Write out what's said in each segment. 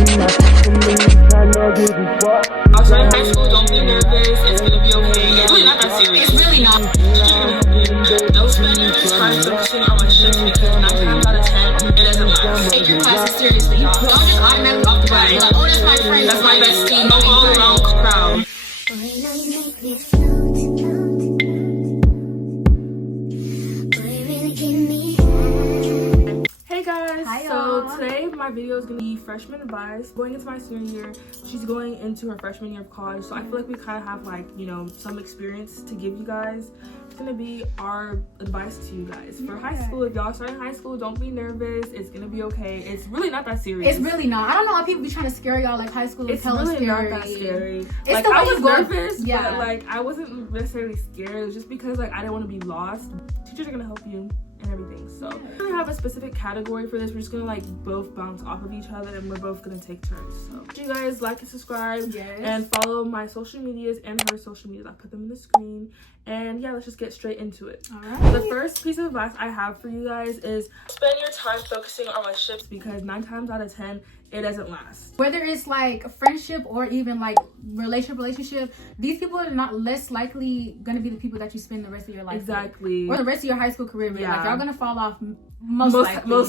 Also in high school, don't be nervous. It's gonna be okay. It's really not that serious. It's really not. Don't spend your time focusing on what shifts because 9 times out of 10, it doesn't last. Take your classes seriously, y'all. Don't just automatically off the bat. Like, oh, that's my friend. That's my bestie. No all around crowd. Hey guys, hi, so today my video is gonna be freshman advice. Going into my senior year, she's going into her freshman year of college, so I feel like we kind of have like, you know, some experience to give you guys. It's gonna be our advice to you guys for high school. If y'all starting high school, don't be nervous. It's gonna be okay. It's really not that serious. It's really not. I don't know why people be trying to scare y'all like high school is hella really scary. Not that scary. It's like, the way I was you go. nervous, Yeah. but like I wasn't necessarily scared. It was just because like I didn't want to be lost. Teachers are gonna help you and everything. So we don't have a specific category for this. We're just gonna like both bounce off of each other and we're both gonna take turns. So you guys like and subscribe and follow my social medias and her social medias. I'll put them in the screen. And yeah, let's just get straight into it. All right. The first piece of advice I have for you guys is spend your time focusing on what ships because 9 times out of 10 it doesn't last. Whether it's like a friendship or even like relationship, these people are not less likely gonna be the people that you spend the rest of your life Exactly. with, or the rest of your high school career with. Yeah. Like y'all gonna fall off most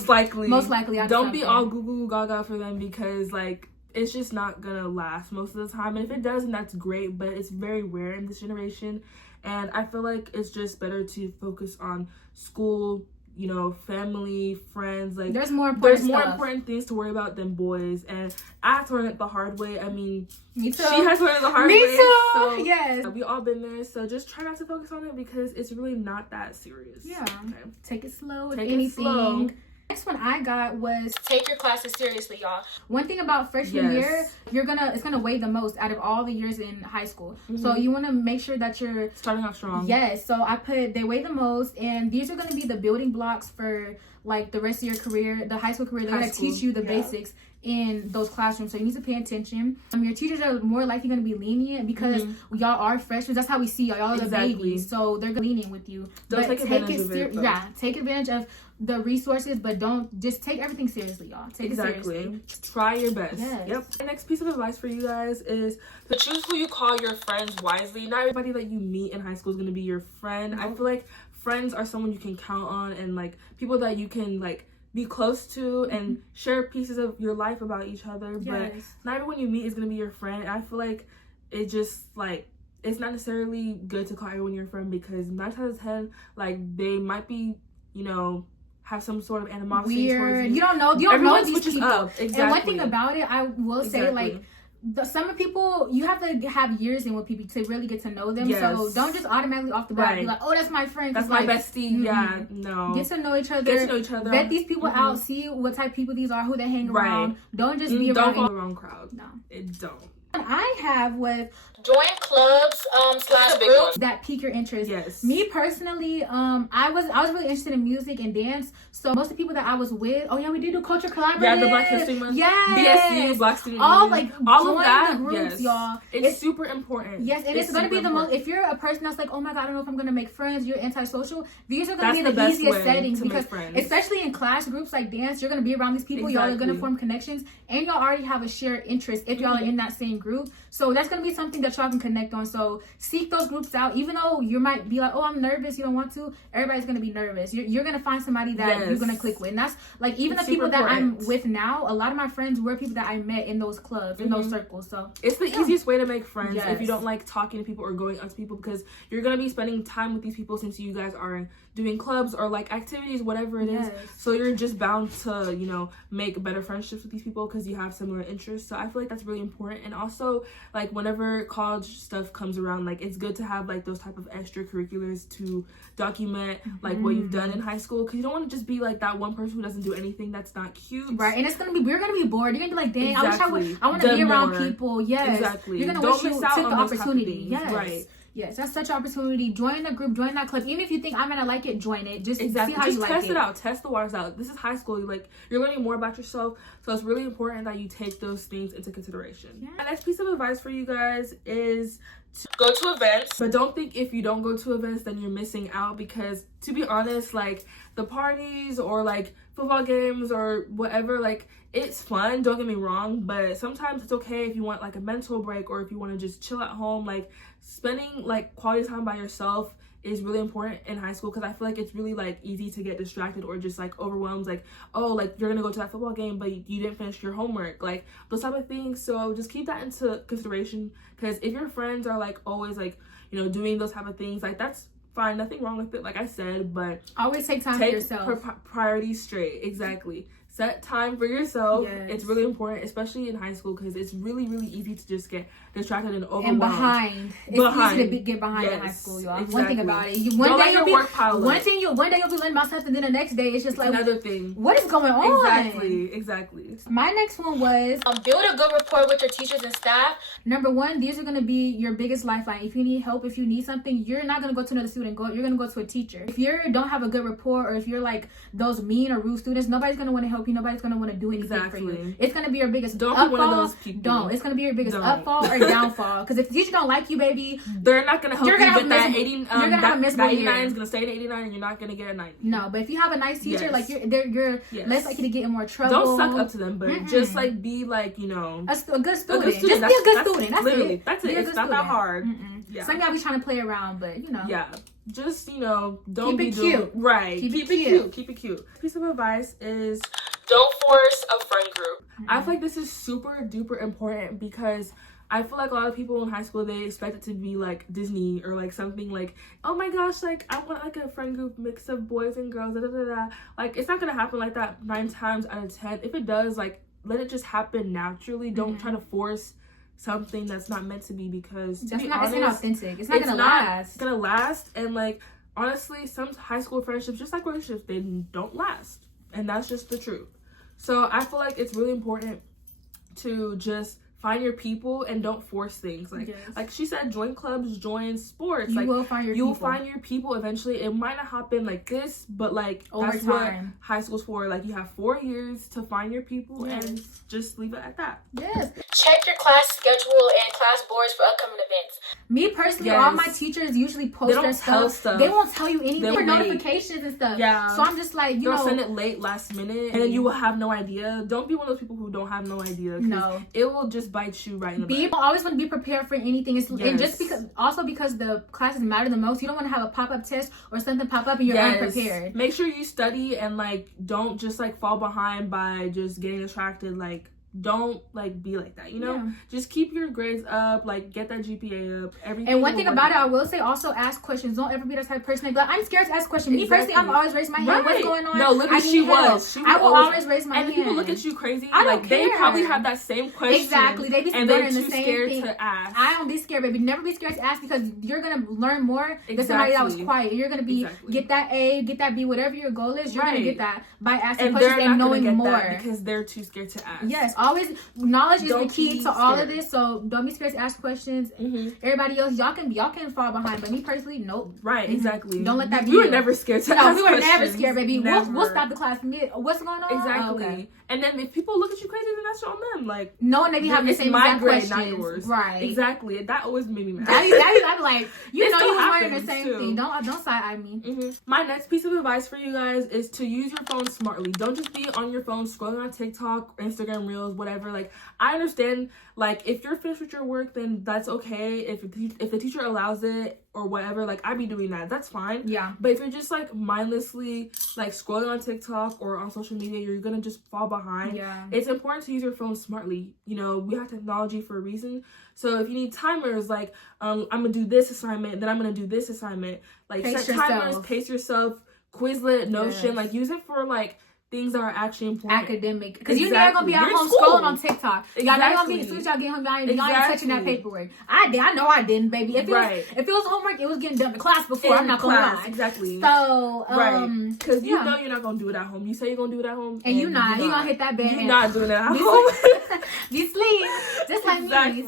likely. Most likely. Don't be all goo goo gaga for them because like it's just not gonna last most of the time. And if it does, then that's great, but it's very rare in this generation. And I feel like it's just better to focus on school, you know, family, friends. Like there's more important things to worry about than boys. And I had to learn it the hard way. I mean, me too. She has to learn it the hard way. Me too. So yes. We all been there. So just try not to focus on it because it's really not that serious. Yeah. Okay. Take it slow. Take anything. It slow. Next one I got was take your classes seriously, y'all. One thing about freshman year, it's gonna weigh the most out of all the years in high school. So you want to make sure that you're starting off strong. Yes. So I put they weigh the most, and these are gonna be the building blocks for like the rest of your career, the high school career. They're gonna teach you the basics in those classrooms, so you need to pay attention. Your teachers are more likely going to be lenient because y'all are freshmen. That's how we see y'all. Y'all are the babies, so they're lenient with you. Don't take advantage of it. Yeah, take advantage of the resources, but don't just take everything seriously, y'all. Take it seriously. Try your best. Yes. Yep. The next piece of advice for you guys is to choose who you call your friends wisely. Not everybody that you meet in high school is going to be your friend. I feel like friends are someone you can count on and like people that you can like be close to and share pieces of your life about each other. But not everyone you meet is going to be your friend. And I feel like it just like it's not necessarily good to call everyone your friend because 9 times out of 10 like they might be, you know, have some sort of animosity towards you. You don't know these people. Exactly. And one thing about it, I will say, like some people, you have to have years in with people to really get to know them. So don't just automatically off the bat be like, oh, that's my friend. That's my bestie. Yeah, no. Get to know each other. Vet these people out. See what type of people these are, who they hang around. Don't just be around. Don't follow the wrong crowd. No. Don't. And I have with join clubs / groups that pique your interest. Yes. Me personally, I was really interested in music and dance. So most of the people that I was with, we did do culture collaborative. Yeah, the Black History Month. Yes. BSU, Black Student all Union. like all of that. The groups, y'all. It's super important. Yes, and it's gonna be the most. If you're a person that's like, oh my god, I don't know if I'm gonna make friends. You're antisocial. These are gonna be the easiest settings because, especially in class groups like dance, you're gonna be around these people. Y'all are gonna form connections, and y'all already have a shared interest if y'all are in that same group. So that's gonna be something that y'all can connect on. So seek those groups out. Even though you might be like, oh, I'm nervous, you don't want to. Everybody's gonna be nervous. You're gonna find somebody that you're gonna click with. And that's like even the people that I'm with now. A lot of my friends were people that I met in those clubs, in those circles. So it's the easiest way to make friends if you don't like talking to people or going up to people because you're gonna be spending time with these people since you guys are doing clubs or like activities, whatever it is. So you're just bound to, you know, make better friendships with these people because you have similar interests. So I feel like that's really important. And also like whenever college stuff comes around, like it's good to have like those type of extracurriculars to document like what you've done in high school because you don't want to just be like that one person who doesn't do anything that's not cute. Right. And we're gonna be bored. You're gonna be like, dang, I wish I want to be around people. Yes. Exactly. You're gonna wish you took the opportunity. Yes. Right. Yes, that's such an opportunity. Join the group, join that club. Even if you think I'm gonna like it, join it. Just see how you like it. Test it out. Test the waters out. This is high school. You're learning more about yourself, so it's really important that you take those things into consideration. Yeah. The next piece of advice for you guys is to go to events, but don't think if you don't go to events then you're missing out because to be honest, like the parties or like football games or whatever, like, it's fun, don't get me wrong, but sometimes it's okay if you want like a mental break or if you want to just chill at home. Like, spending like quality time by yourself is really important in high school, because I feel like it's really like easy to get distracted or just like overwhelmed, like, oh, like you're gonna go to that football game but you didn't finish your homework, like those type of things. So just keep that into consideration, because if your friends are like always like, you know, doing those type of things, like that's fine, nothing wrong with it, like I said, but always take time for yourself. Priorities straight. Exactly. Set time for yourself. Yes. It's really important, especially in high school, because it's really, really easy to just get distracted and overwhelmed. And behind. It's easy to get behind in high school, y'all. Exactly. One thing about it. One day you'll be learning about something, then the next day it's just like another thing. What is going on? Exactly. My next one was build a good rapport with your teachers and staff. Number one, these are gonna be your biggest lifeline. If you need help, if you need something, you're not gonna go to another student. You're gonna go to a teacher. If you don't have a good rapport, or if you're like those mean or rude students, nobody's gonna want to help you. Nobody's gonna want to do anything for you. It's gonna be your biggest don't upfall. Be one of those people. It's gonna be your biggest upfall or downfall. Because if the teacher don't like you, baby, they're not gonna help you get that 80. You're gonna have a miserable that 89 year. is gonna stay at 89, and you're not gonna get a 90. No, but if you have a nice teacher, like you're less likely to get in more trouble. Don't suck up to them, but just like be like, you know, a good student. Just be a that's good student. That's literally it. That's it. It's not that hard. Yeah. Some y'all be trying to play around, but you know. Yeah. Just, you know, don't keep be it cute. Right. Keep it cute. Keep it cute. Piece of advice is don't force a friend group. I feel like this is super duper important, because I feel like a lot of people in high school, they expect it to be like Disney or like something like, oh my gosh, like I want like a friend group mix of boys and girls, da da da da. Like, it's not gonna happen like that 9 times out of 10. If it does, like, let it just happen naturally. Don't try to force something that's not meant to be, because it's inauthentic. It's not gonna last. And like, honestly, some high school friendships, just like relationships, they don't last, and that's just the truth. So I feel like it's really important to just find your people and don't force things. Like she said, join clubs, join sports. You will find your people eventually. It might not happen like this, but like over that's time. What high school's for. Like, you have 4 years to find your people, and just leave it at that. Yes. Check your class schedule and class boards for upcoming events. Me personally, all my teachers usually post their stuff. They won't tell you anything for notifications and stuff. Yeah. So I'm just like, you know, send it late, last minute, and then you will have no idea. Don't be one of those people who don't have no idea. No. It will just bite you right in the butt. People always want to be prepared for anything. And just because the classes matter the most, you don't want to have a pop-up test or something pop up and you're unprepared. Make sure you study, and like, don't just like fall behind by just getting distracted. Like, don't like be like that, you know. Just keep your grades up, like get that GPA up, everything. And one thing about it, I will say, also ask questions. Don't ever be that type of person like, I'm scared to ask questions. Me personally, I'm always raising my hand. What's going on? No, literally, she will always raise my hand. And people look at you crazy. I don't care. They probably have that same question. Exactly. They be they're too scared to ask. I don't be scared, baby. Never be scared to ask, because you're gonna learn more than somebody that was quiet. You're gonna be get that A, get that B, whatever your goal is. You're gonna get that by asking questions and knowing more, because they're too scared to ask. Yes, always. Knowledge is the key to all of this, so don't be scared to ask questions. Everybody else, y'all can fall behind, but me personally, nope. Right, exactly. Don't let that be. We were never scared to ask questions. No, we were never scared, baby. We'll stop the class and get what's going on. Exactly. Okay. And then if people look at you crazy, then that's on them. Like, no, and they be having the same exact questions, not yours. Right. Exactly. That always made me mad. I'd be like, you know, you was wearing the same thing. Don't side eye me. My next piece of advice for you guys is to use your phone smartly. Don't just be on your phone scrolling on TikTok, Instagram Reels, whatever. Like, I understand, like, if you're finished with your work, then that's okay. If the teacher allows it or whatever, like, I'd be doing that. That's fine. Yeah. But if you're just like mindlessly like scrolling on TikTok or on social media, you're gonna just fall behind. Yeah. It's important to use your phone smartly. You know, we have technology for a reason. So if you need timers, like, I'm gonna do this assignment, then I'm gonna do this assignment. Like, set timers, pace yourself, Quizlet, Notion, like, use it for like things that are actually important. Academic. Because you're never going to be at home scrolling on TikTok. Y'all never going to be, as soon as y'all get home, y'all ain't touching that paperwork. I know I didn't, baby. If it was homework, it was getting done in class before. I'm not going to lie. Exactly. So, because you know you're not going to do it at home. You say you're going to do it at home. And you're not. You're going to hit that bed. You're not doing it at home. You sleep. Just like me.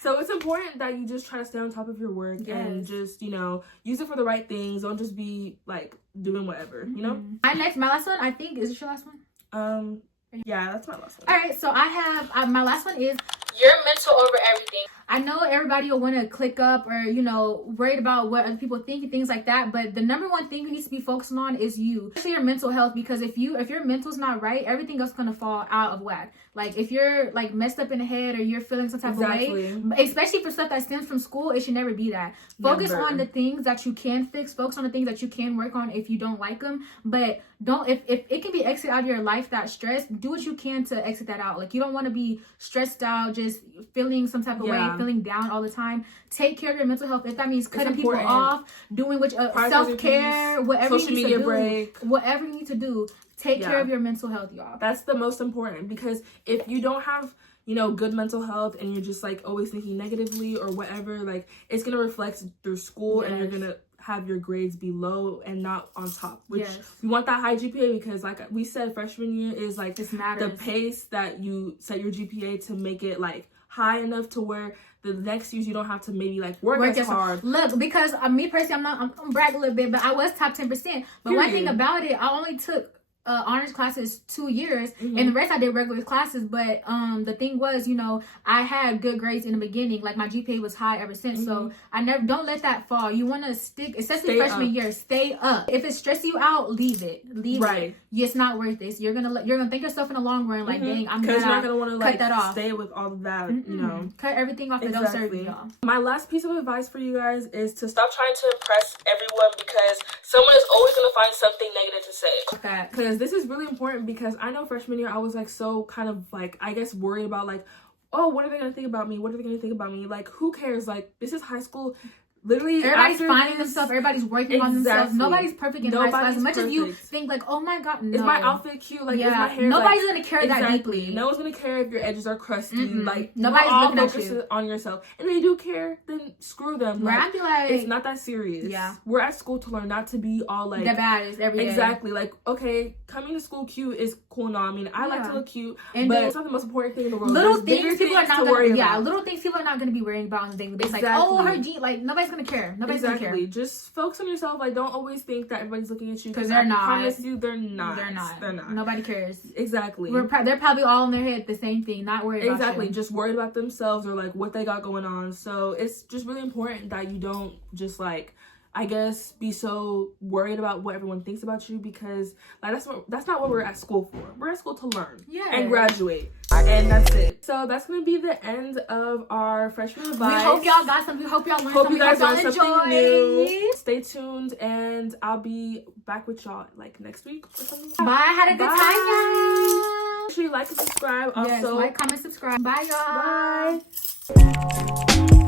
So it's important that you just try to stay on top of your work and just, you know, use it for the right things. Don't just be like doing whatever, you know? My last one, I think, is this your last one? Yeah, that's my last one. All right, so I have, my last one is your mental over everything. I know everybody will want to click up or, you know, worried about what other people think and things like that. But the number one thing you need to be focusing on is you, especially your mental health. Because if your mental's not right, everything else is going to fall out of whack. Like if you're like messed up in the head or you're feeling some type of way, especially for stuff that stems from school, it should never be that. Focus on the things that you can fix. Focus on the things that you can work on if you don't like them. But don't, if it can be exit out of your life, that stress, do what you can to exit that out. Like you don't want to be stressed out, just feeling some type of way, feeling down all the time. Take care of your mental health. If that means cutting people off, doing which self-care, whatever you need to do, whatever you need to do, take care of your mental health, y'all. That's the most important, because if you don't have, you know, good mental health and you're just like always thinking negatively or whatever, like it's gonna reflect through school and you're gonna have your grades be low and not on top, which you want that high GPA, because like we said, freshman year is like the pace that you set your GPA to make it like high enough to where the next years you don't have to maybe like work as hard. Look, because me personally, I'm brag a little bit, but I was top 10%. But one thing about it, I only took honors classes 2 years, and the rest I did regular classes. But the thing was, you know, I had good grades in the beginning. Like my GPA was high ever since. So I don't let that fall. You want to stick, especially freshman year, stay up. If it stresses you out, leave it. It. It's not worth it. You're gonna think yourself in the long run like, dang, I'm not gonna want to cut that off. Stay with all of that, you know. Cut everything off that don't serve you, y'all. My last piece of advice for you guys is to stop trying to impress everyone, because someone is always gonna find something negative to say. Okay. Because this is really important, because I know freshman year I was like so kind of like, I guess, worried about like, oh, what are they gonna think about me? What are they gonna think about me? Like, who cares? Like, this is high school. Literally, everybody's finding themselves. Everybody's working on themselves. Nobody's perfect in high school. As much as you think like, oh my god, no. Is my outfit cute? Like, is my hair? Nobody's gonna care that deeply. No one's gonna care if your edges are crusty. Like, nobody's looking at you. On yourself. And they do care, then screw them. Like, I'd be like, it's not that serious. Yeah, we're at school to learn, not to be all like the baddest every day. Exactly. Like, okay, coming to school cute is cool now. I mean, I like to look cute, but it's not the most important thing in the world. Little things people are not gonna. Yeah, little things people are not gonna be worrying about on the daily basis. Like, oh, her jeans. Like, nobody's gonna care. Nobody's gonna care. Just focus on yourself. Like, don't always think that everybody's looking at you, because they're not. I promise you, they're not. They're not. Nobody cares. Exactly. They're probably all in their head the same thing, not worried about Exactly. Just worried about themselves or like what they got going on. So it's just really important that you don't just like, I guess, be so worried about what everyone thinks about you, because like that's not what we're at school for. We're at school to learn and graduate, and that's it. So that's gonna be the end of our freshman advice. We hope y'all got some. We hope y'all learned something. Hope you guys learned something new. Stay tuned, and I'll be back with y'all like next week or something. Bye. Had a good time, y'all. Make sure you like and subscribe. Also, like, comment, subscribe. Bye, y'all. Bye.